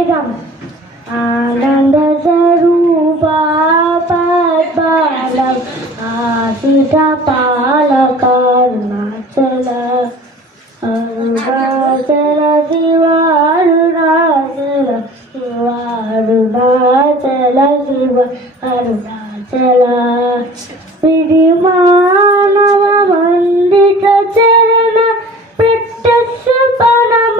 సాయిరామ్. ఆనంద స్వరూపా పద్మనాభ ఆశిత పాలక అరుణాచల అరుణాచల శివ అరుణాచల శివ అరుణాచల శివ అరుణాచల విధి మానవ వందిత చరణ ప్రత్యక్ష పరమారుణాచల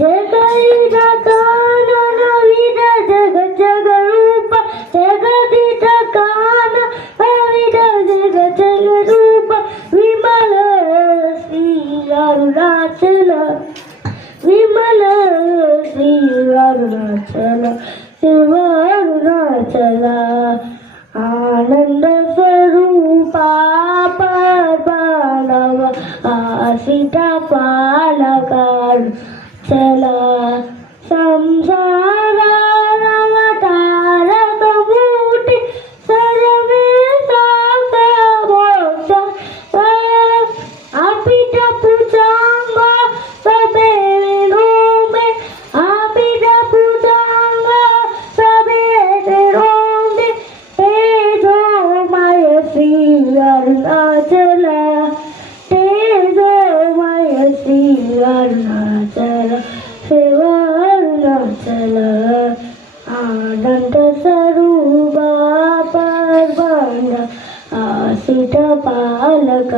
జగైన కానన విద జగ జగ రూప జగదిత కాన విద జగ జగ రూప విమల శ్రీ అరుణాచల విమల శ్రీ అరుణాచల శివ అరుణాచల ఆనంద స్వరూప పద్మనాభ ఆశిత పాలక చల సంసారవతారక మూటి సరమే సాక మోక్ష అపిట పుజాంగ సబే రోమే అపిట పుజాంగ సబే రోమే తేజోమయ శ్రీ అరుణాచల తేజోమయ శ్రీ అరుణాచల శివ అరుణాచల ఆనంద స్వరూప పద్మనాభ ఆశిత పాలక